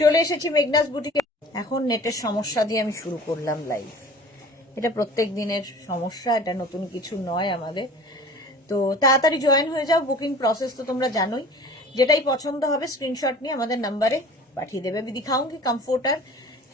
চলে এসেছি মেঘনাস বুটিকে। এখন নেটের সমস্যা দিয়ে আমি শুরু করলাম লাইভ। এটা প্রত্যেক দিনের সমস্যা, এটা নতুন কিছু নয় আমাদের। তো তাড়াতাড়ি জয়েন হয়ে যাও। বুকিং প্রসেস তো তোমরা জানোই। যেটাই পছন্দ হবে স্ক্রিনশট নিয়ে আমাদের নাম্বারে पाठिए देवे। अभी दिखाऊंगी comforter,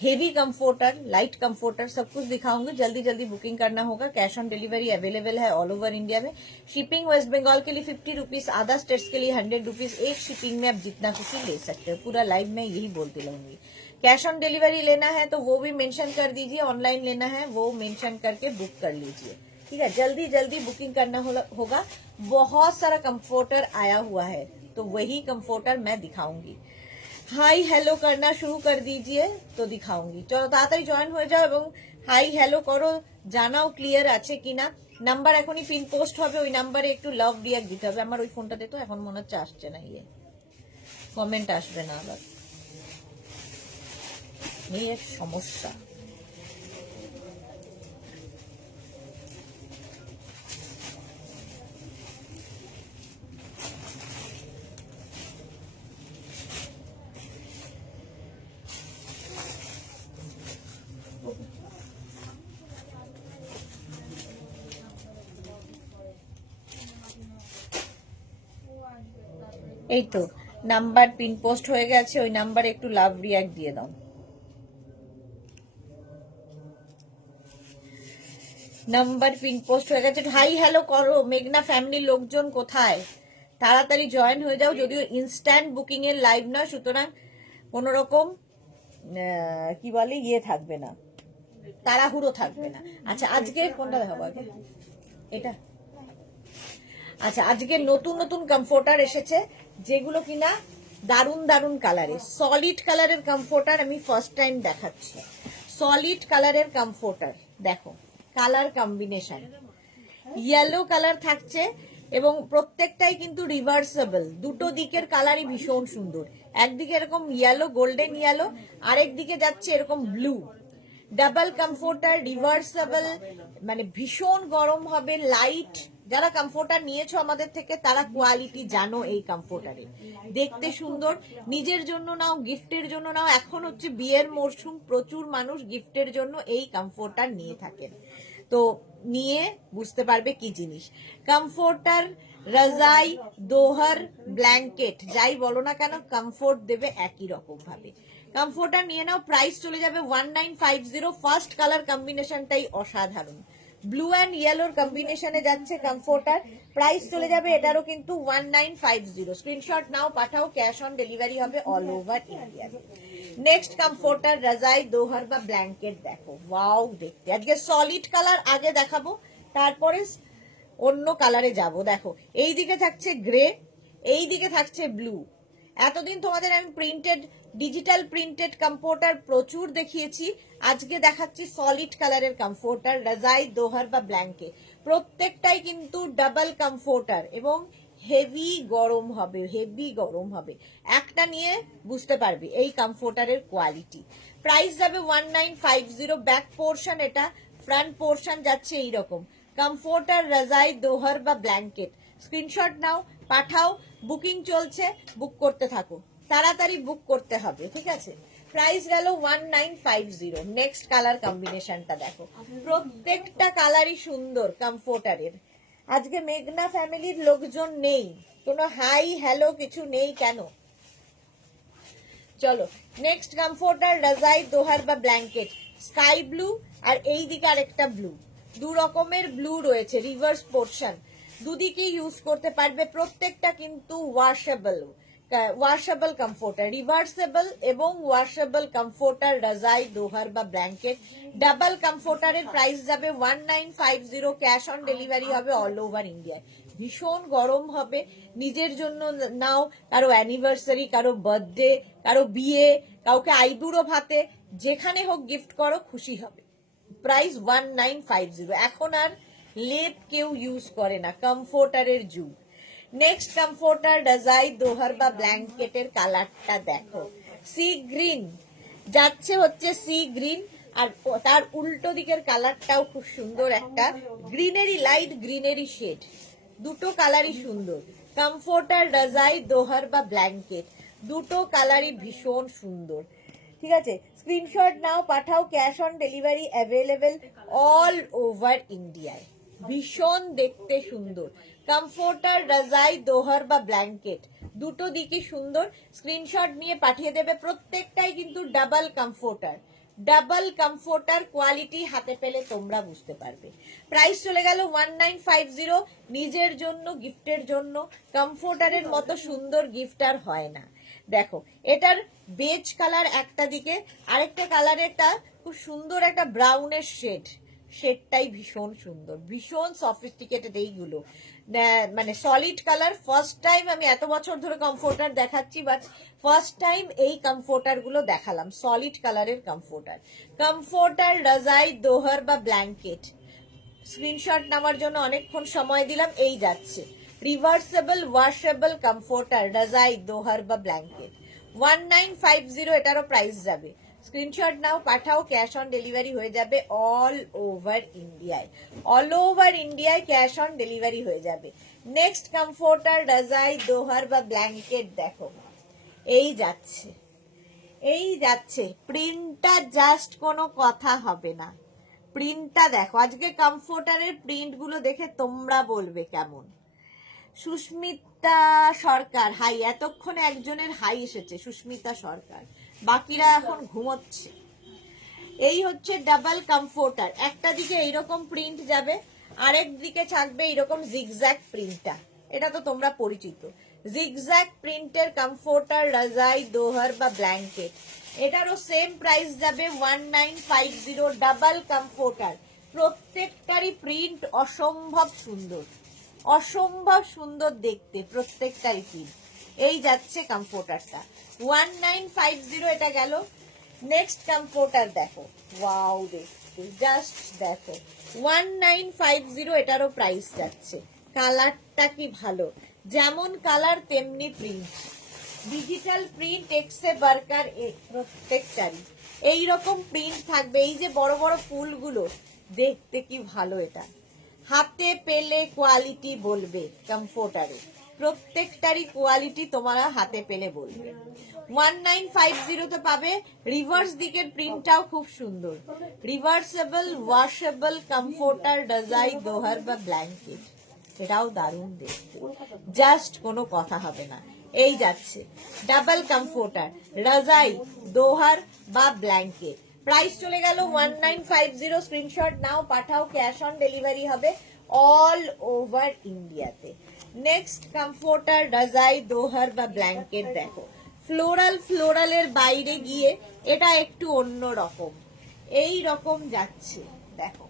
heavy comforter, light comforter, सब कुछ दिखाऊंगी। जल्दी जल्दी बुकिंग करना होगा। कैश ऑन डिलीवरी अवेलेबल है ऑल ओवर इंडिया में। शिपिंग वेस्ट बंगाल के लिए 50 रुपीज, अदर स्टेट्स के लिए 100 रुपीज। एक शिपिंग में आप जितना खुशी ले सकते हो। पूरा लाइव में यही बोलती रहूंगी। कैश ऑन डिलीवरी लेना है तो वो भी मेंशन कर दीजिए, ऑनलाइन लेना है वो मेंशन करके बुक कर लीजिए। ठीक है, जल्दी जल्दी बुकिंग करना होगा। बहुत सारा कंफर्टर आया हुआ है तो वही कंफर्टर मैं दिखाऊंगी। হাই হ্যালো करना शुरू कर दीजिए तो दिखाऊंगी। চলো তাড়াতাড়ি জয়েন হয়ে যাও এবং হাই হ্যালো করো, জানাও ক্লিয়ার আছে কিনা। নাম্বার এখনই পিন পোস্ট হবে, ওই নাম্বারে একটু লাভ রিয়াক্ট দিতে হবে। আমার ওই ফোনটাতে তো এখন মনে হচ্ছে আসছে না, ইয়ে কমেন্ট আসবে না আবার, এই এক সমস্যা। এই তো নাম্বার পিন পোস্ট হয়ে গেছে, ওই নাম্বারে একটু লাভ রিয়াক্ট দিয়ে দাও। নাম্বার পিন পোস্ট হয়ে গেছে, হাই হ্যালো করো। মেঘনা ফ্যামিলির লোকজন কোথায়? তাড়াতাড়ি জয়েন হয়ে যাও। যদিও ইনস্ট্যান্ট বুকিং এর লাইভ না, সুতরাং কোন রকম কি বলে ইয়ে থাকবে না, তাড়াহুড়ো থাকবে না। আচ্ছা আজকে কোনটা দেখাবো আগে? এটা। আচ্ছা আজকে নতুন নতুন কমফোর্টার এসেছে যেগুলো কিনা দারুন দারুন কালারের, সলিড কালারের কমফোর্টার আমি ফার্স্ট টাইম দেখাচ্ছি। সলিড কালারের কমফোর্টার দেখো, কালার কম্বিনেশন ইয়েলো কালার থাকছে এবং প্রত্যেকটাই কিন্তু রিভার্সেবল। দুটো দিকের কালারই ভীষণ সুন্দর। একদিকে এরকম ইয়েলো, গোল্ডেন ইয়েলো, আরেক দিকে যাচ্ছে এরকম ব্লু। ডাবল কমফোর্টার, রিভার্সেবল, মানে ভীষণ গরম হবে। লাইট, যারা কমফোর্টার নিয়েছো আমাদের থেকে তারা কোয়ালিটি জানো এই কমফোর্টারে। দেখতে সুন্দর, নিজের জন্য নাও, গিফটের জন্য নাও। এখন হচ্ছে বিয়ের মরশুম, প্রচুর মানুষ গিফটের জন্য এই কমফোর্টার নিয়ে থাকেন। তো নিয়ে বুঝতে পারবে কি জিনিস। কমফোর্টার, রাজাই, দোহর, ব্ল্যাঙ্কেট যাই বলো না কেন কমফোর্ট দেবে একই রকম ভাবে। কমফোর্টার নিয়ে নাও, প্রাইস চলে যাবে 1950। ফার্স্ট কালার কম্বিনেশনটাই অসাধারণ, ব্লু অ্যান্ড ইয়েলোর কম্বিনেশনে যাচ্ছে কমফোর্টার। প্রাইস চলে যাবে এটারও কিন্তু 1950। স্ক্রিনশট নাও, পাঠাও। ক্যাশ অন ডেলিভারি হবে all over India. Next comforter, রাজাই, দোহর বা ব্ল্যাঙ্কেট দেখো, ওয়াও দেখতে। আজকে সলিড কালার আগে দেখাবো, তারপরে অন্য কালারে যাব। দেখো এই দিকে থাকছে গ্রে, এই দিকে থাকছে ব্লু। এতদিন তোমাদের আমি প্রিন্টেড, ডিজিটাল প্রিন্টেড কমফোর্টার প্রচুর দেখিয়েছি। আজকে দেখাচ্ছি সলিড কালারের কমফোর্টার, রাজাই, দোহর বা ব্ল্যাঙ্কেট। প্রত্যেকটাই কিন্তু ডাবল কমফোর্টার এবং হেভি গরম হবে, হেভি গরম হবে। একটা নিয়ে বুঝতে পারবে এই কমফোর্টারের কোয়ালিটি। প্রাইস যাবে 1950। ব্যাক পোর্শন এটা, ফ্রন্ট পোর্শন যাচ্ছে এইরকম। কমফোর্টার, রাজাই, দোহর বা ব্ল্যাঙ্কেট। স্ক্রিনশট নাও, পাঠাও। বুকিং চলছে, বুক করতে থাকো, তাড়াতাড়ি বুক করতে হবে, ঠিক আছে। প্রাইস গেল 1950। নেক্সট কালার কম্বিনেশনটা দেখো, প্রত্যেকটা কালারই সুন্দর কমফোর্টারের। আজকে মেঘনা ফ্যামিলির লোকজন নেই, কোনো হাই হ্যালো কিছু নেই কেন? চলো নেক্সট কমফোর্টার, রাজাই, দোহার বা ব্ল্যাঙ্কেট। স্কাই ব্লু আর এই দিকে আরেকটা ব্লু, দু রকমের ব্লু রয়েছে। রিভার্স পোর্শন, দুদিকে ইউজ করতে পারবে। প্রত্যেকটা কিন্তু ওয়াশেবল কমফোর্টার, রিভার্সেবল এবং ওয়াশেবল কমফোর্টার, রাজাই, দোহার বা ব্ল্যাঙ্কেট। ডাবল কমফোর্টারের প্রাইস যাবে 1950। ক্যাশ অন ডেলিভারি হবে অল ওভার ইন্ডিয়ায়। ভীষণ গরম হবে, নিজের জন্য নাও, কারো অ্যানিভার্সারি, কারো বার্থডে, কারো বিয়ে, কাউকে আইবুড়ো ভাতে, যেখানে হোক গিফট করো, খুশি হবে। প্রাইস 1950। এখন আর লেপ কেউ ইউজ করে না, কমফোর্টারের যুগ। নেক্সট কমফোর্টার, রাজাই, দোহর বা ব্ল্যাঙ্কেটের কালারটা দেখো, সি গ্রিন যাচ্ছে, হচ্ছে সি গ্রিন। আর তার উল্টো দিকের কালারটাও খুব সুন্দর, একটা গ্রিনারি, লাইট গ্রিনারি শেড। দুটো কালারই সুন্দর। কমফোর্টার, রাজাই, দোহর বা ব্ল্যাঙ্কেট। দুটো কালারই ভীষণ সুন্দর। ঠিক আছে, স্ক্রিনশট নাও, পাঠাও, cash on delivery available all over ইন্ডিয়ায়। ভীষণ দেখতে সুন্দর, কমফোর্টার, রাজাই, দোহার বা ব্ল্যাঙ্কেট দুটো দিকই সুন্দর। স্ক্রিনশট নিয়ে পাঠিয়ে দেবে, প্রত্যেকটাই কিন্তু double comforter. Double comforter quality হাতে পেলে তোমরা বুঝতে পারবে। প্রাইস চলে গেল 1950। নিজের জন্য, গিফটের জন্য কমফোর্টারের মতো সুন্দর গিফট আর হয় না। দেখো এটার বেজ কালার একটা দিকে, আরেকটা কালারেরটা খুব সুন্দর একটা ব্রাউনের শেডটাই ভীষণ সুন্দর, ভীষণ সফিস্টিকেটেড। এইগুলো মানে সলিড কালার। ফার্স্ট টাইম আমি এত বছর ধরে কমফোর্টার দেখাচ্ছি, বাট ফার্স্ট টাইম এই কমফোর্টার গুলো দেখালাম, সলিড কালারের কমফোর্টার। কমফোর্টার, রাজাই, দোহার বা ব্ল্যাঙ্কেট। স্ক্রিনশট নেওয়ার জন্য অনেকক্ষণ সময় দিলাম। এই যাচ্ছে রিভার্সেবল ওয়াশেবল কমফোর্টার, রাজাই, দোহার বা ব্ল্যাঙ্কেট 1950। এটারও প্রাইস যাবে। স্ক্রিনশট নাও, পাঠাও, ক্যাশ অন ডেলিভারি হয়ে যাবে অল ওভার ইন্ডিয়ায়। অল ওভার ইন্ডিয়ায় ক্যাশ অন ডেলিভারি হয়ে যাবে। নেক্সট কমফোর্টার, রাজাই, দোহার বা ব্ল্যাঙ্কেট দেখো, এই যাচ্ছে, এই যাচ্ছে। প্রিন্টটা জাস্ট কোনো কথা হবে না। প্রিন্টটা দেখো, আজকে কমফোর্টারের প্রিন্ট গুলো দেখে তোমরা বলবে কেমন। সুস্মিতা সরকার হাই, এতক্ষণে একজনের হাই এসেছে, সুস্মিতা সরকার, বাকিরা এখন ঘুমোচ্ছে। এই হচ্ছে ডাবল কমফোর্টার, একটা দিকে এইরকম প্রিন্ট যাবে, আরেক দিকে থাকবে এইরকম জিগজ্যাগ প্রিন্টটা। এটা তো তোমরা পরিচিত, জিগজ্যাগ প্রিন্টের কমফোর্টার, রাজাই, দোহার বা ব্ল্যাঙ্কেট। এটারও সেম প্রাইস যাবে 1950। ডাবল কমফোর্টার, প্রত্যেকটারই প্রিন্ট অসম্ভব সুন্দর, অসম্ভব সুন্দর দেখতে প্রত্যেকটাই প্রিন্ট। এই যাচ্ছে কমফোর্টারটা 1950। এটা গেল। নেক্সট কমফোর্টার দেখো, ওয়াও দেখতে, জাস্ট দেখো 1950। এটারও প্রাইস যাচ্ছে। কালারটা কি ভালো, যেমন কালার তেমনি প্রিন্ট, ডিজিটাল প্রিন্ট এক্সে বার্কার প্রত্যেকটারই এইরকম প্রিন্ট থাকবে। এই যে বড় বড় ফুলগুলো দেখতে কি ভালো, এটা হাতে পেলে কোয়ালিটি বলবে। কমফোর্টারে প্রত্যেকটারই কোয়ালিটি তোমরা হাতে পেলে বলবে। 1950 তে পাবে। রিভার্স দিকের প্রিন্টটাও খুব সুন্দর, রিভার্সেবল ওয়াশেবল কমফোর্টার, রাজাই, দোহার বা ব্ল্যাঙ্কেট। এটাও দারুণ দেখতে, জাস্ট কোনো কথা হবে না। এই যাচ্ছে ডাবল কমফোর্টার, রাজাই, দোহার বা ব্ল্যাঙ্কেট। প্রাইস চলে গেল 1950। স্ক্রিনশট নাও, পাঠাও, ক্যাশ অন ডেলিভারি হবে অল ওভার ইন্ডিয়াতে। নেক্সট কমফোর্টার, রাজাই, দোহার বা ব্ল্যাঙ্কেট দেখো, ফ্লোরালের বাইরে গিয়ে এটা একটু অন্য রকম, এই রকম যাচ্ছে। দেখো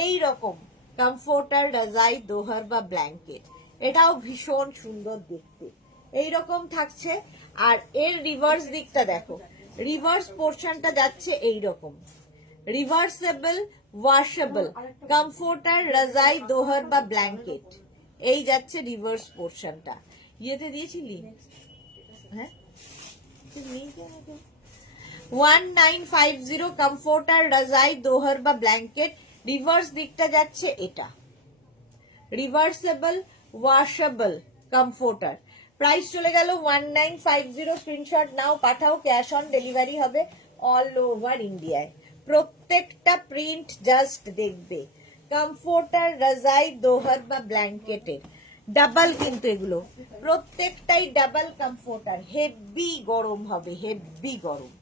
এই রকম কমফোর্টার, রাজাই, দোহার বা ব্ল্যাঙ্কেট, এটাও ভীষণ সুন্দর দেখতে, এইরকম থাকছে। আর এর রিভার্স দিকটা দেখো, রিভার্স পোর্শনটা যাচ্ছে এইরকম, রিভার্সেবল ওয়াশেবল কমফোর্টার, রাজাই, দোহার বা ব্ল্যাঙ্কেট। এই যাচ্ছে রিভার্স পোর্শনটা। ইয়েতে দিয়েছিলি, হ্যাঁ 1950 কমফোর্টার, রাজাই, দোহার বা ব্ল্যাঙ্কেট। রিভার্স দিকটা যাচ্ছে এটা, রিভার্সেবল ওয়াশেবল কমফোর্টার। প্রাইস চলে গেল 1950। স্ক্রিনশট নাও, পাঠাও, ক্যাশ অন ডেলিভারি হবে অল ওভার ইন্ডিয়ায়। প্রত্যেকটা প্রিন্ট জাস্ট দেখবে, কমফোর্টার, রাজাই, দোহার বা ব্ল্যাঙ্কেটের ডাবল, কিন্তু এগুলো প্রত্যেকটাই ডাবল কমফোর্টার। হেভি গরম হবে, হেভি গরম,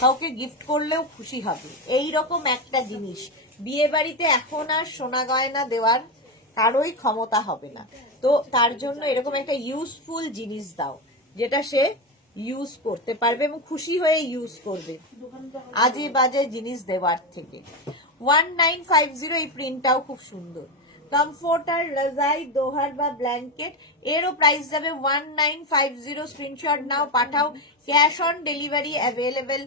কাউকে গিফট করলেও খুশি হবে। এই রকম একটা জিনিস বিয়ে বাড়িতে এখন আর সোনা গয়না দেওয়ার কারোই ক্ষমতা হবে না, তো তার জন্য এরকম একটা ইউজফুল জিনিস দাও, যেটা সে ইউজ করতে পারবে এবং খুশি হয়ে ইউজ করবে, আজে বাজে জিনিস দেওয়ার থেকে। 1950। এই প্রিন্টটাও খুব সুন্দর, কমফোর্টার, রাজাই, দোহার বা ব্ল্যাঙ্কেট। এরও প্রাইস যাবে 1950। স্ক্রিনশট নাও, পাঠাও, cash on delivery available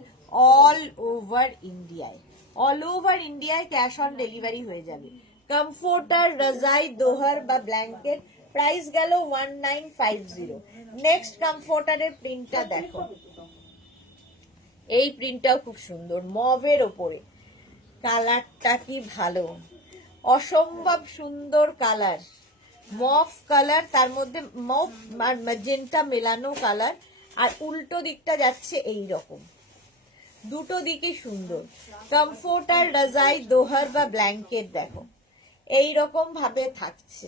all over ইন্ডিয়ায়। অল ওভার ইন্ডিয়ায় ক্যাশ অন ডেলিভারি হয়ে যাবে। কমফোর্টার, রাজাই, দোহার বা ব্ল্যাঙ্কেট, প্রাইস গেল 1950। নেক্সট কমফোর্টারের প্রিন্টটা দেখো, এই প্রিন্টটাও খুব সুন্দর, মভের ওপরে, কালারটা কি ভালো, অসম্ভব সুন্দর কালার, মভ কালার, তার মধ্যে মভ আর ম্যাজেন্টা মেলানো কালার। আর উল্টো দিকটা যাচ্ছে এই রকম, দুটো দিকে সুন্দর। কমফোর্টার, রাজাই, দোহার বা ব্ল্যাঙ্কেট দেখো এই রকম ভাবে থাকছে,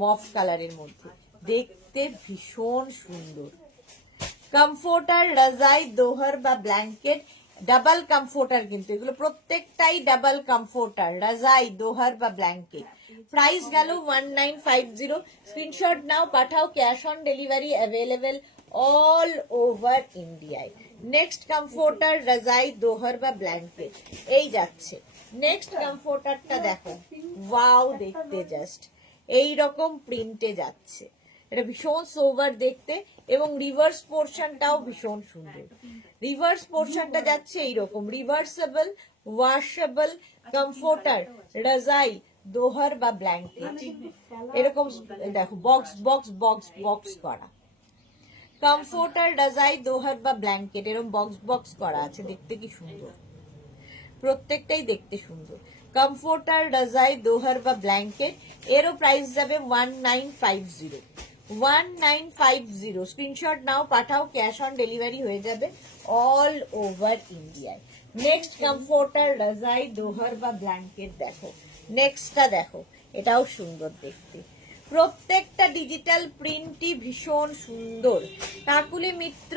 মফ কালারের মধ্যে, দেখতে ভীষণ সুন্দর। কমফোর্টার, রাজাই, দোহার বা ব্ল্যাঙ্কেট, ডাবল কমফোর্টার, কিন্তু এগুলো প্রত্যেকটাই ডাবল কমফোর্টার, রাজাই, দোহার বা ব্ল্যাঙ্কেট। প্রাইস গেল 1950। স্ক্রিনশট নাও, পাঠাও, cash on delivery available all over ইন্ডিয়ায়। নেক্সট কমফোর্টার, রাজাই, দোহার বা ব্ল্যাঙ্কেট, এই যাচ্ছে। নেক্সট কমফোর্টারটা দেখো, ওয়াও, দেখতে জাস্ট এই রকম প্রিন্টে যাচ্ছে, এটা ভীষণ সোভার দেখতে, এবং রিভার্স পোর্শনটাও ভীষণ সুন্দর। রিভার্স পোর্শনটা যাচ্ছে এইরকম, রিভার্সেবল, ওয়াশেবল কমফোর্টার, রাজাই, দোহার বা ব্ল্যাঙ্কেট, এরকম দেখো বক্স বক্স বক্স বক্স করা। কমফোর্টার, রাজাই, দোহার বা ব্ল্যাঙ্কেট, এরকম বক্স বক্স করা আছে, দেখতে কি সুন্দর, প্রত্যেকটাই দেখতে সুন্দর। কমফোর্টার, রাজাই, দোহার বা ব্ল্যাঙ্কেট, এরও প্রাইস যাবে 1950। 1950। স্ক্রিনশট নাও, পাঠাও, ক্যাশ অন ডেলিভারি হয়ে যাবে অল ওভার ইন্ডিয়ায়। নেক্সট কমফোর্টার, রাজাই, দোহার বা ব্ল্যাঙ্কেট দেখো। নেক্সটটা দেখো, এটাও সুন্দর দেখতে, প্রত্যেকটা ডিজিটাল প্রিন্টই ভীষণ সুন্দর। কাকুলি মিত্র,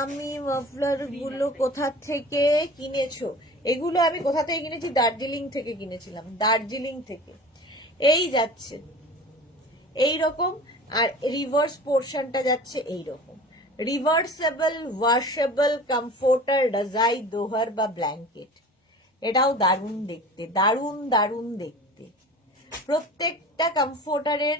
আমি মাফলার গুলো কোথা থেকে কিনেছো? এগুলো আমি কোথা থেকে কিনেছি? দার্জিলিং থেকে কিনেছিলাম, দার্জিলিং থেকে। এই যাচ্ছে এই রকম, আর রিভার্স পোর্শনটা যাচ্ছে এই রকম। রিভার্সেবল, ওয়াশেবল কমফোর্টার, রাজাই, দোহার বা ব্ল্যাঙ্কেট, এটাও দারুণ দেখতে, দারুণ দারুণ দেখতে। প্রত্যেকটা কমফোর্টারের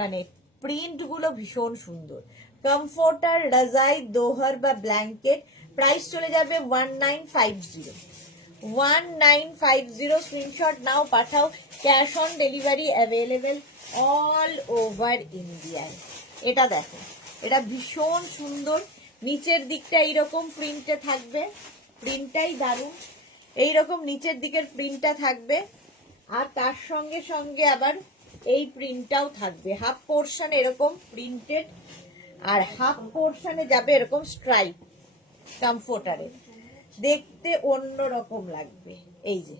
মানে প্রিন্ট গুলো ভীষণ সুন্দর। কমফোর্টার, রাজাই, দোহার বা ব্ল্যাঙ্কেট, প্রাইস চলে যাবে 1950। 1950। স্ক্রিনশট নাও, পাঠাও, cash on delivery available all over ইন্ডিয়ায়। এটা দেখো, এটা ভীষণ সুন্দর, নিচের দিকটা এইরকম প্রিন্টে থাকবে, প্রিন্টটাই দারুণ, এইরকম নিচের দিকের প্রিন্টটা থাকবে, আর তার সঙ্গে সঙ্গে আবার এই প্রিন্টটাও থাকবে। হাফ পোর্শন এরকম প্রিন্টেড, আর হাফ পোর্শনে যাবে এরকম স্ট্রাইপ। কমফোর্টারে দেখতে অন্য রকম লাগবে। এই যে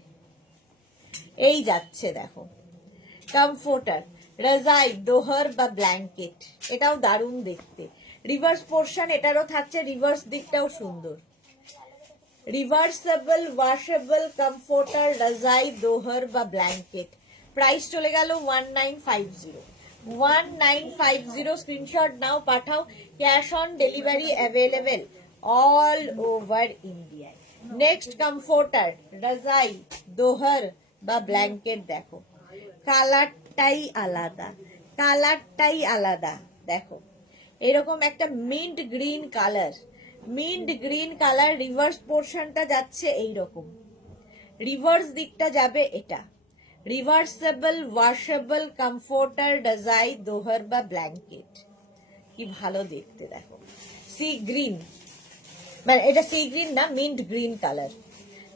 এই যাচ্ছে দেখো, কমফোর্টার, রাজাই, দোহার বা ব্ল্যাঙ্কেট, এটাও দারুণ দেখতে। রিভার্স পোর্শন এটারও থাকছে, রিভার্স দিকটাও সুন্দর। রিভার্সেবল, ওয়াশেবল কমফোর্টার, রাজাই, দোহার বা ব্ল্যাঙ্কেট, প্রাইস চলে গেল 1950। 1950। স্ক্রিনশট নাও, পাঠাও, cash on delivery available all over ইন্ডিয়ায়। নেক্সট কমফোর্টার, রাজাই, দোহার বা ব্ল্যাঙ্কেট দেখো, কালারটাই আলাদা, কালারটাই আলাদা দেখো, এরকম একটা mint green colour, mint green colour. Reverse পোর্শনটা যাচ্ছে এইরকম, রিভার্স দিকটা যাবে এটা। রিভার্সেবল, ওয়াশেবল কমফোর্টার, রাজাই, দোহার বা ব্ল্যাঙ্কেট, কি ভালো দেখতে দেখো। সি গ্রিন, মানে এটা সি গ্রিন না, মিন্ট গ্রিন কালার।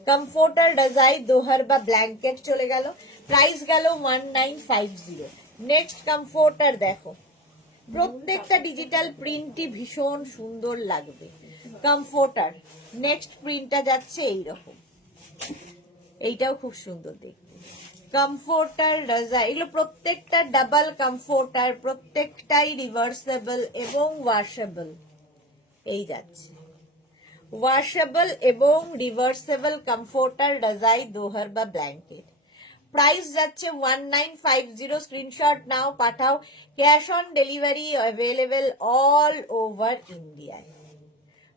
কমফোর্টার, রাজাই, দোহার বা ব্ল্যাঙ্কেট চলে গেল, প্রাইস গেল 1950। নেক্সট কমফোর্টার দেখো, প্রত্যেকটা ডিজিটাল প্রিন্টই ভীষণ সুন্দর লাগবে। কমফোর্টার, নেক্সট প্রিন্টটা যাচ্ছে এইরকম, এইটাও খুব সুন্দর দেখতে। কমফোর্টার, রাজা, এগুলো প্রত্যেকটা ডাবল কমফোর্টার, প্রত্যেকটাই রিভার্সেবল এবং ওয়াশেবল। এই যাচ্ছে ওয়াশেবল এবং রিভার্সেবল কমফোর্টার, রাজাই, দোহার বা ব্ল্যাঙ্কেট, প্রাইস যাচ্ছে 1950। স্ক্রিনশট নাও, পাঠাও, cash on delivery available all over ইন্ডিয়ায়।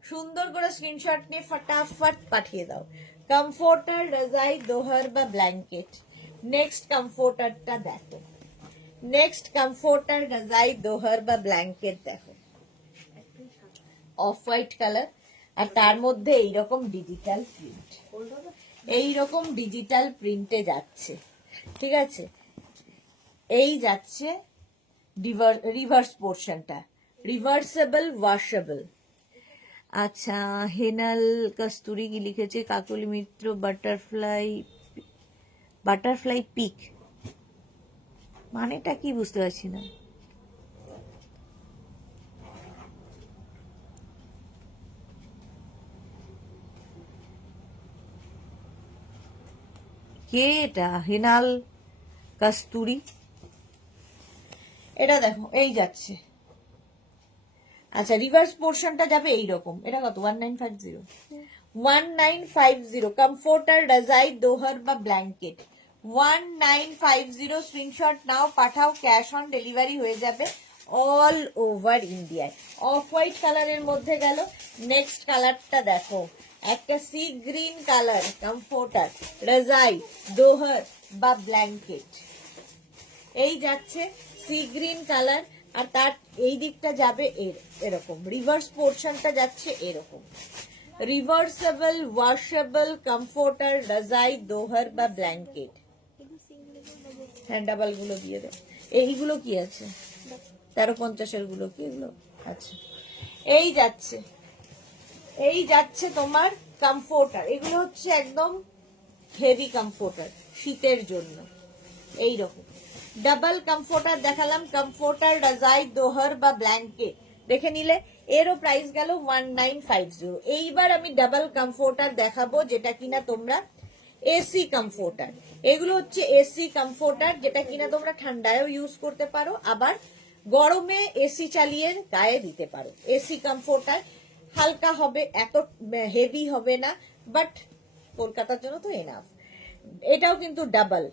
সুন্দর করে স্ক্রিনশট নিয়ে ফটাফট পাঠিয়ে দাও। কমফোর্টার, রাজাই, দোহার বা ব্ল্যাঙ্কেট। নেক্সট কমফোর্টারটা দেখো, নেক্সট কমফোর্টার, রাজাই, দোহার বা ব্ল্যাঙ্কেট দেখো, অফ হোয়াইট কালার, আর তার মধ্যে এইরকম ডিজিটাল প্রিন্ট, এইরকম ডিজিটাল প্রিন্টে যাচ্ছে, ঠিক আছে। এই যাচ্ছে রিভার্স পোর্শনটা, রিভার্সেবল, ওয়াশেবল। আচ্ছা, হেনাল কস্তুরি কি লিখেছে? কাকুলি মিত্র, বাটারফ্লাই, বাটারফ্লাই পিক, মানেটা কি বুঝতে পারছি না। কে এটা? হিনাল কস্তুরি। এটা দেখো এই যাচ্ছে। আচ্ছা, রিভার্স পোর্শনটা যাবে এইরকম। এটা কত? 1950। 1950 কমফোর্টার, রাজাই, দোহর বা ব্ল্যাঙ্কেট। 1950 স্ক্রিনশট নাও, পাঠাও, ক্যাশ অন ডেলিভারি হয়ে যাবে অল ওভার ইন্ডিয়ায়। অফ হোয়াইট কালারের মধ্যে গেল। নেক্সট কালারটা দেখো, একটা সি গ্রিন কালার, কমফোর্টার, রাজাই, দোহর বা ব্ল্যাঙ্কেট। এই যাচ্ছে সি গ্রিন কালার, আর তার এই দিকটা যাবে এরকম। রিভার্স পোর্শনটা যাচ্ছে এরকম। রিভার্সেবল, ওয়াশেবল, কমফোর্টার, রাজাই, দোহর বা ব্ল্যাঙ্কেট। হ্যাঁ, ডাবল গুলো দিয়ে দেয়। এইগুলো কি আছে? 1350 গুলো কি এগুলো? আচ্ছা, এই যাচ্ছে তোমার কমফোর্টার। এগুলো হচ্ছে একদম হেভি কমফোর্টার শীতের জন্য। এইরকম ডাবল কমফোর্টার দেখালাম, কমফোর্টার, রাজাই, দোহর বা ব্ল্যাঙ্কেট দেখে নিলে। এরও প্রাইস গেল 1950। এইবার আমি ডাবল কমফোর্টার দেখাবো, যেটা কিনা তোমরা এসি কমফোর্টার। এগুলো হচ্ছে এসি কমফোর্টার, যেটা কিনা তোমরা ঠান্ডায়ও ইউজ করতে পারো, আবার গরমে এসি চালিয়ে গায়ে দিতে পারো। এসি কমফোর্টার হালকা হবে, এত হেভি হবে না, বাট কলকাতার জন্য তো এনাফ। এটাও কিন্তু ডাবল।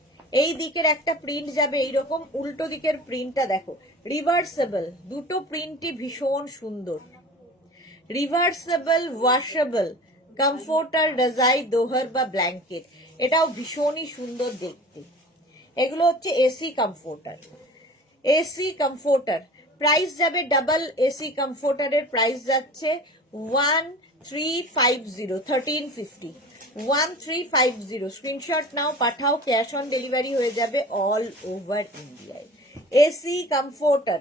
এই দিকের একটা প্রিন্ট যাবে এইরকম, উল্টো দিকের প্রিন্টটা দেখো, রিভার্সেবল। দুটো প্রিন্টই ভীষণ সুন্দর। রিভার্সেবল, ওয়াশেবল, কমফোর্টার, রাজাই, দোহর বা ব্ল্যাঙ্কেট। এটাও ভীষণই সুন্দর দেখতে। এগুলো হচ্ছে AC comforter. AC comforter price যাবে ডাবল। এসি কমফোর্টারের প্রাইস যাচ্ছে 1350, 1350, 1350। স্ক্রিনশট নাও, পাঠাও, ক্যাশ অন ডেলিভারি হয়ে যাবে অল ওভার ইন্ডিয়ায়। এসি কমফোর্টার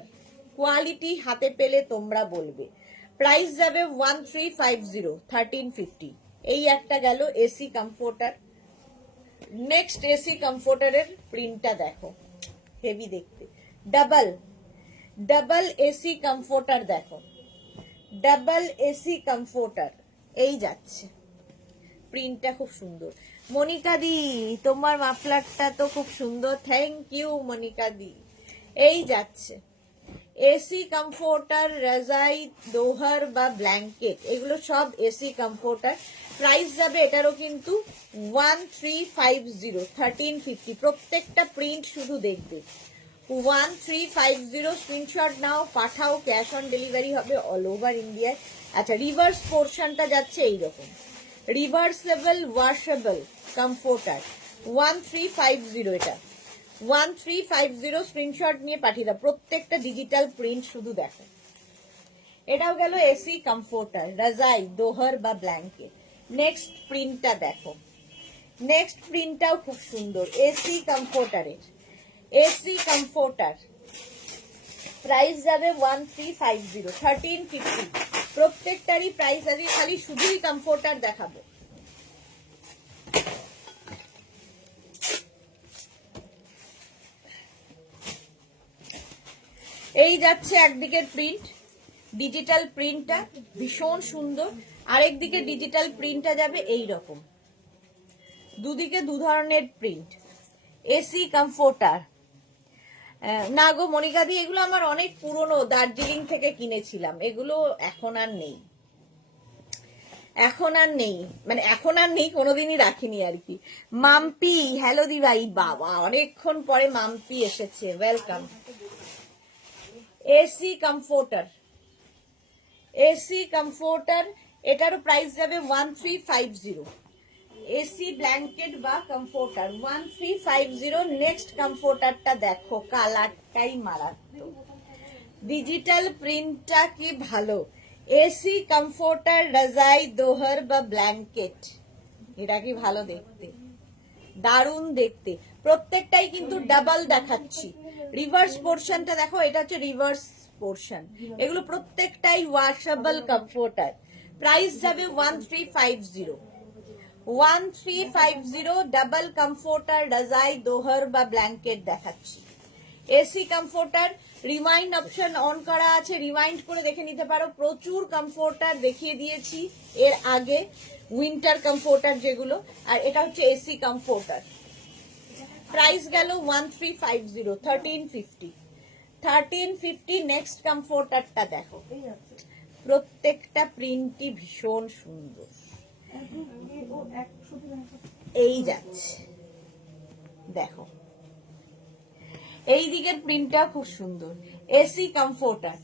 কোয়ালিটি হাতে পেলে তোমরা বলবে। প্রাইস যাবে 1350, 1350। এই একটা গেল এসি কমফোর্টার। নেক্সট এসি কমফোর্টারের প্রিন্টটা দেখো, হেভি দেখতে। ডাবল এসি কমফোর্টার দেখো, ডাবল এসি কমফোর্টার। এই যাচ্ছে, প্রিন্টটা খুব সুন্দর। মনিকা দি, তোমার মাফলারটা তো খুব সুন্দর, থ্যাংক ইউ মনিকা দি। এই যাচ্ছে এসি কমফোর্টার, রাজাই, দোহর বা ব্ল্যাঙ্কেট। এগুলো সব এসি কমফোর্টার। প্রাইস যাবে এটারও কিন্তু 1350, 1350। প্রত্যেকটা প্রিন্ট শুধু দেখবে। 1350 স্ক্রিনশট নাও, পাঠাও, ক্যাশ অন ডেলিভারি হবে অল ওভার ইন্ডিয়ায়। আচ্ছা, রিভার্স পোর্শনটা যাচ্ছে এইরকম। Reversible, washable comforter 1350। এটা 1350 স্ক্রিনশট নিয়ে পাঠিয়ে দাও। প্রত্যেকটা ডিজিটাল প্রিন্ট শুধু দেখো। এটাও গেল এসি কমফোর্টার, রাজাই, দোহর বা ব্ল্যাঙ্কেট। নেক্সট প্রিন্টটা দেখো, নেক্সট প্রিন্টটাও খুব সুন্দর। এসি কমফোর্টারের, এসি কমফোর্টার প্রাইস যাবে 1350, 1350। প্রত্যেকটারই প্রাইস আছে, খালি শুধুই কমফোর্টার দেখাবো। এই যাচ্ছে একদিকের প্রিন্ট, ডিজিটাল প্রিন্টটা ভীষণ সুন্দর। আরেকদিকে ডিজিটাল প্রিন্টটা যাবে এই রকম। দুদিকে দু ধরনের প্রিন্ট। এসি কমফোর্টার না গো মনিকা দি, এগুলো আমার অনেক পুরনো, দার্জিলিং থেকে কিনেছিলাম। এগুলো এখন আর নেই, এখন আর নেই, মানে এখন আর নেই, কোনোদিনই রাখিনি আর কি। মাম্পি, হ্যালো দি ভাই, বাবা অনেকক্ষণ পরে মাম্পি এসেছে, welcome. AC comforter, AC comforter এটারও প্রাইস যাবে 1350। এসি ব্ল্যাঙ্কেট বা কমফোর্টার 1350। নেক্সট কমফোর্টারটা দেখো, কালারটাই মারাত্মক, ডিজিটাল প্রিন্টটা কি ভালো। এসি কমফোর্টার, রাজাই, দোহর বা ব্ল্যাঙ্কেট। এটা কি ভালো দেখতে, দারুণ দেখতে। প্রত্যেকটাই কিন্তু ডাবল দেখাচ্ছি। রিভার্স পোর্শনটা দেখো, এটা হচ্ছে রিভার্স পোর্শন। এগুলো প্রত্যেকটাই ওয়াশেবল কমফোর্টার। প্রাইস যাবে 1350, 1350। ডাবল কমফোর্টার, রাজাই, দোহর বা ব্ল্যাঙ্কেট দেখাচ্ছি। AC comforter remind option on করা আছে, রিমাইন্ড করে দেখে নিতে পারো। প্রচুর কমফোর্টার দেখিয়ে দিয়েছি এর আগে, উইন্টার কমফোর্টার যেগুলো। আর এটা হচ্ছে এসি কমফোর্টার। প্রাইস গেল 1350, 1350, 1350। নেক্সট কমফোর্টারটা দেখো, প্রত্যেকটা প্রিন্টই ভীষণ সুন্দর। এই যাচ্ছে দেখো, এই দিকের প্রিন্টটা খুব সুন্দর, এসি কমফোর্টার,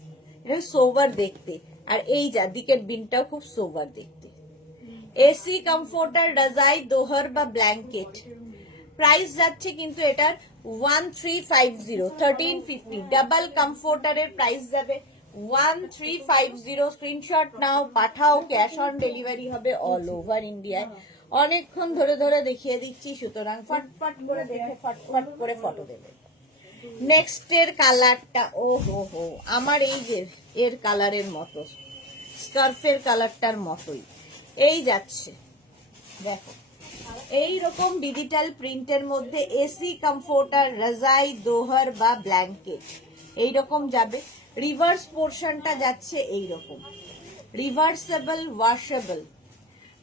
এটা সোবার দেখতে, আর এই যা দিকের প্রিন্টটাও খুব সোবার দেখতে। এসি কমফোর্টার, রাজাই, দোহর বা ব্ল্যাঙ্কেট। প্রাইস যাচ্ছে কিন্তু এটার 1350, 1350। ডাবল কমফোর্টারের প্রাইস যাবে 1350। স্ক্রিনশট নাও, পাঠাও, ক্যাশ অন ডেলিভারি হবে অল ওভার ইন্ডিয়ায়। অনেকক্ষণ ধরে ধরে দেখিয়ে দিচ্ছি, সুতরাং ফটফট করে দেখে ফটফট করে ফটো দেবে। নেক্সট এর কালারটা, ও হো হো, আমার এই যে এর কালারের মতো, স্কার্ফের কালারটার মতোই এই যাচ্ছে দেখো। এই রকম ডিজিটাল প্রিন্টের মধ্যে এসি কমফোর্টার, রাজাই, দোহর বা ব্ল্যাঙ্কেট এইরকম যাবে। রিভার্স পোর্শনটা যাচ্ছে এইরকম, রিভার্সেবল, ওয়াশেবল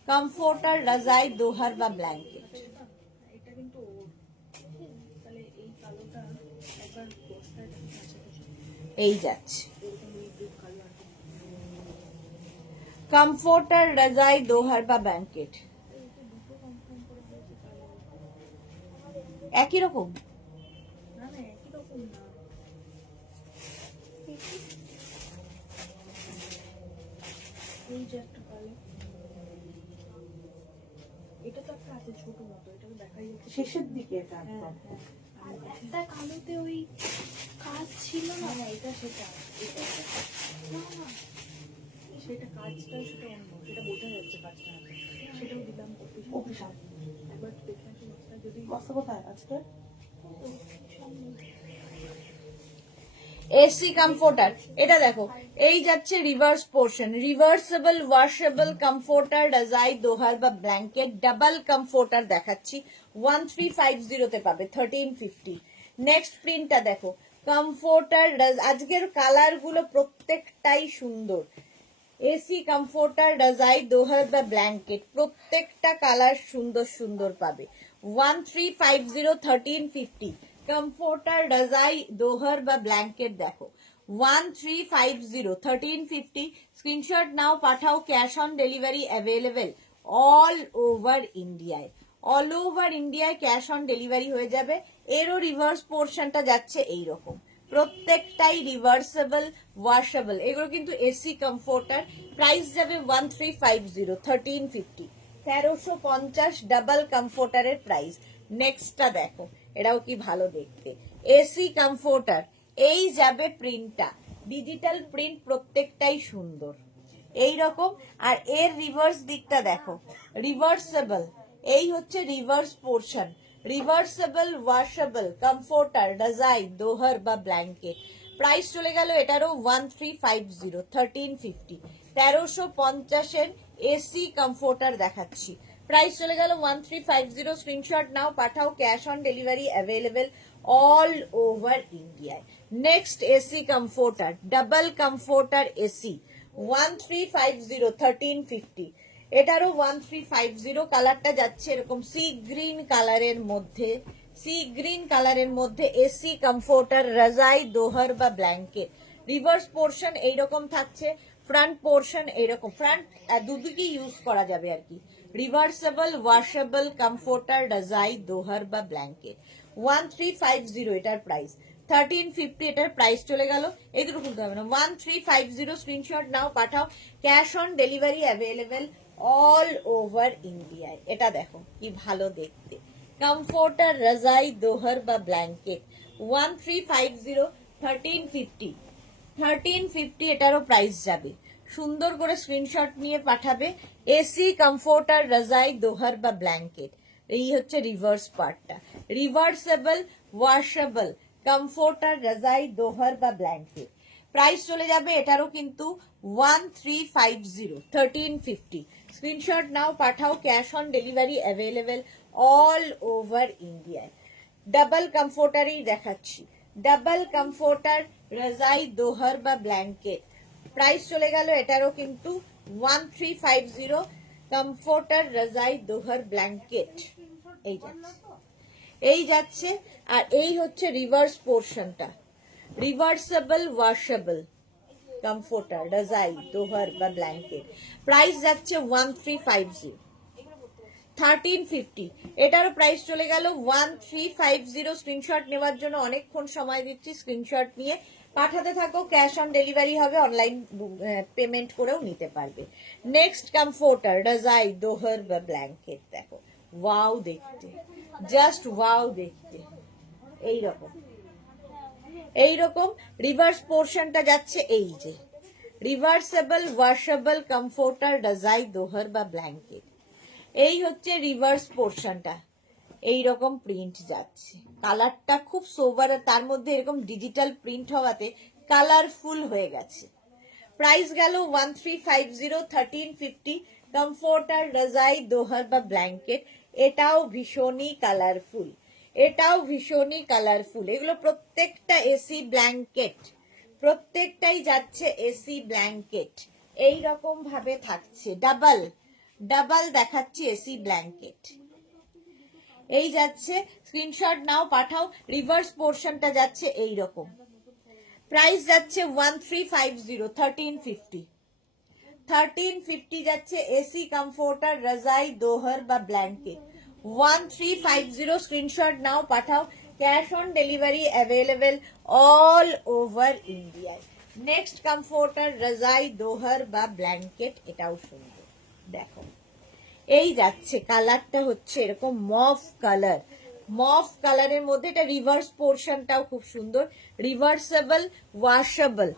কমফোর্টার, রাজাই, দোহর বা ব্ল্যাঙ্কেট। এই যাচ্ছে কমফোর্টার, রাজাই, দোহর বা ব্ল্যাঙ্কেট, একই রকম। শেষের দিকে এটা একটা কালোতে ওই কাজ ছিল না, এটা সেটা সেটা কাজটা, সেটা অন্য, সেটা বোঝা যাচ্ছে কাজটা, সেটাও দিলাম অভিশাপ। একবার দেখে আসি মাছটা যদি বস্তা কোথায় আজকে? এসি কমফোর্টার, এটা দেখো এই যাচ্ছে reverse portion, reversible, washable comforter, রাজাই, দোহার বা ব্ল্যাঙ্কেট। ডাবল কমফোর্টার দেখাচ্ছি 1350 তে পাবে 1350। নেক্সট প্রিন্টটা দেখো, কমফোর্টার, আজকের কালার গুলো প্রত্যেকটাই সুন্দর। এসি কমফোর্টার, রাজাই, দোহার বা ব্ল্যাঙ্কেট, প্রত্যেকটা কালার সুন্দর সুন্দর পাবে 1350, 1350। কমফোর্টার, রাজাই, দোহর বা ব্ল্যাঙ্কেট দেখো 1350, 1350। স্ক্রিনশট নাও, পাঠাও, cash on delivery available all over ইন্ডিয়ায়। অল ওভার ইন্ডিয়ায় ক্যাশ অন ডেলিভারি হয়ে যাবে। এরও রিভার্স পোর্শনটা যাচ্ছে এইরকম, প্রত্যেকটাই রিভার্সেবল, ওয়াশেবল। এগুলো কিন্তু এসি কমফোর্টার। প্রাইস যাবে 1350, 1350, 1350 ডাবল কমফোর্টারের প্রাইস। নেক্সটটা দেখো, এটাও কি ভালো দেখতে, এসি কমফোর্টার। এই যাবে প্রিন্টটা, ডিজিটাল প্রিন্ট, প্রত্যেকটাই সুন্দর এই রকম। আর এর রিভার্স দিকটা দেখো, রিভার্সেবল, এই হচ্ছে reverse portion, reversible, washable comforter, রাজাই, দোহর বা ব্ল্যাঙ্কেট। প্রাইস চলে গেল এটারও 1350, 1350। 1350 এর এসি কমফোর্টার দেখাচ্ছি, প্রাইস চলে গেল 1350। স্ক্রিনশট নাও, পাঠাও, cash on delivery available all over ইন্ডিয়ায়। Next AC comforter, double comforter AC 1350, 1350। এটারও 1350। কালারটা যাচ্ছে এরকম সি গ্রিন কালারের মধ্যে, সি গ্রিন কালারের মধ্যে এসি কমফোর্টার, রাজাই, দোহর বা ব্ল্যাঙ্কেট। রিভার্স পোর্শন এইরকম থাকছে, ফ্রন্ট পোর্শন এইরকম, ফ্রন্ট দুদিকে ইউজ করা যাবে আর কি। রিভার্সেবল, ওয়াশেবল কমফোর্টার, রাজাই, দোহর বা ব্ল্যাঙ্কেট। 1350 এটার প্রাইস, 1350 এটার প্রাইস চলে গেল। এই দুটো খুলতে হবে না, 1350। স্ক্রিনশট নাও, পাঠাও, cash on delivery available all over ইন্ডিয়ায়। এটা দেখো কি ভালো দেখতে, কমফোর্টার, রাজাই, দোহর বা ব্ল্যাঙ্কেট 1350, 1350, 1350 এটারও প্রাইস যাবে। সুন্দর করে স্ক্রিনশট নিয়ে পাঠাবে। এসি কমফোর্টার, রাজাই, দোহর বা ব্ল্যাঙ্কেট। এই হচ্ছে রিভার্স পার্টটা, রিভার্সেবল, ওয়াশেবল কমফোর্টার, রাজাই, দোহর বা ব্ল্যাঙ্কেট। প্রাইস চলে যাবে এটারও কিন্তু 1350, 1350। স্ক্রিনশট নাও, পাঠাও, cash on delivery available all over ইন্ডিয়ায়। ডাবল কমফোর্টারই দেখাচ্ছি, ডাবল কমফোর্টার, রাজাই, দোহর বা ব্ল্যাঙ্কেট। প্রাইস চলে গেল এটারও কিন্তু 1350। কমফোর্টার, রাজাই, দোহর, ব্ল্যাঙ্কেট এই যাচ্ছে। এই যাচ্ছে। আর এই হচ্ছে রিভার্স পোর্শনটা, রিভার্সেবল ওয়াশেবল কমফোর্টার রাজাই দোহার বা ব্ল্যাঙ্কেট। প্রাইস যাচ্ছে 1350, 1350। এটারও প্রাইস চলে গেল 1350। স্ক্রিনশট নেওয়ার জন্য অনেকক্ষণ সময় দিচ্ছি, স্ক্রিনশট নিয়ে পাঠাতে থাকো, ক্যাশ অন ডেলিভারি হবে, অনলাইন পেমেন্ট করেও নিতে পারবে। নেক্সট কমফোর্টার রাজাই দোহার বা ব্ল্যাঙ্কেট, দেখো ওয়াও দেখতে, জাস্ট ওয়াও দেখতে। এইরকম এইরকম রিভার্স পোর্শনটা যাচ্ছে, এই যে রিভার্সেবল ওয়াশেবল কমফোর্টার রাজাই দোহার বা ব্ল্যাঙ্কেট। এই হচ্ছে রিভার্স পোর্শনটা, এইরকম প্রিন্ট যাচ্ছে, কালারটা খুব সোবার, তার মধ্যে এরকম ডিজিটাল প্রিন্ট হওয়াতে কালারফুল হয়ে গেছে। প্রাইস গেল 1350, 1350। কমফোর্টার রাজাই দোহার বা ব্ল্যাঙ্কেট, এটাও ভীষণই কালারফুল, এটাও ভীষণই কালারফুল। এগুলো প্রত্যেকটা এসি ব্ল্যাঙ্কেট, প্রত্যেকটাই যাচ্ছে এসি ব্ল্যাঙ্কেট, এই রকম ভাবে থাকছে, ডাবল ডাবল দেখাচ্ছি এসি ব্ল্যাঙ্কেট। এই যাচ্ছে, স্ক্রিনশট নাও, পাঠাও। রিভার্স পোর্শনটা যাচ্ছে এই রকম। প্রাইস যাচ্ছে 1350, 1350, 1350 যাচ্ছে এসি কমফোর্টার রাজাই দোহার বা ব্ল্যাঙ্কেট, 1350। স্ক্রিনশট নাও, পাঠাও। Cash on delivery available all over ইন্ডিয়ায়। নেক্সট কমফোর্টার রাজাই দোহার বা ব্ল্যাঙ্কেট, এটাও সুন্দর, দেখো এই যাচ্ছে, কালারটা হচ্ছে এরকম মফ কালার, মফ কালারের মধ্যে এটা রিভার্স পোর্শনটাও খুব সুন্দর, রিভার্সেবল ওয়াশেবল,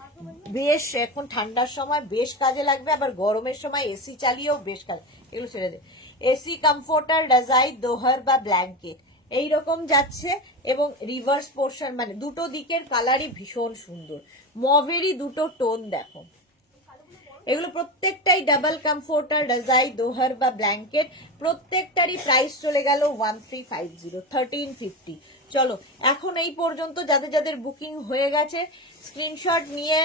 বেশ এখন ঠান্ডার সময় বেশ কাজে লাগবে, আবার গরমের সময় এসি চালিয়েও বেশ কাজ, এগুলো ছেড়ে দে। এসি কমফোর্টার রাজাই দোহার বা ব্ল্যাঙ্কেট, এইরকম যাচ্ছে। এবং রিভার্স পোর্শন মানে দুটো দিকের কালারই ভীষণ সুন্দর, মভেরই দুটো টোন দেখো। এগুলো প্রত্যেকটাই ডাবল কমফোর্টার রাজাই দোহার বা ব্ল্যাঙ্কেট, প্রত্যেকটারই প্রাইস চলে গেল 1350, 1350। চলো এখন এই পর্যন্ত, যাদের যাদের বুকিং হয়ে গেছে স্ক্রিনশট নিয়ে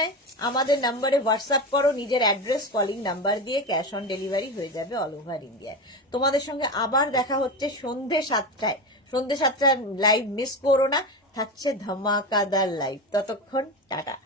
আমাদের নাম্বারে হোয়াটসঅ্যাপ করো, নিজের অ্যাড্রেস কলিং নাম্বার দিয়ে, ক্যাশ অন ডেলিভারি হয়ে যাবে অল ওভার ইন্ডিয়ায়। তোমাদের সঙ্গে আবার দেখা হচ্ছে সন্ধে 7টায়, সন্ধে 7টায় লাইভ মিস করো না, থাকছে ধামাকাদার লাইভ। ততক্ষণ টাটা।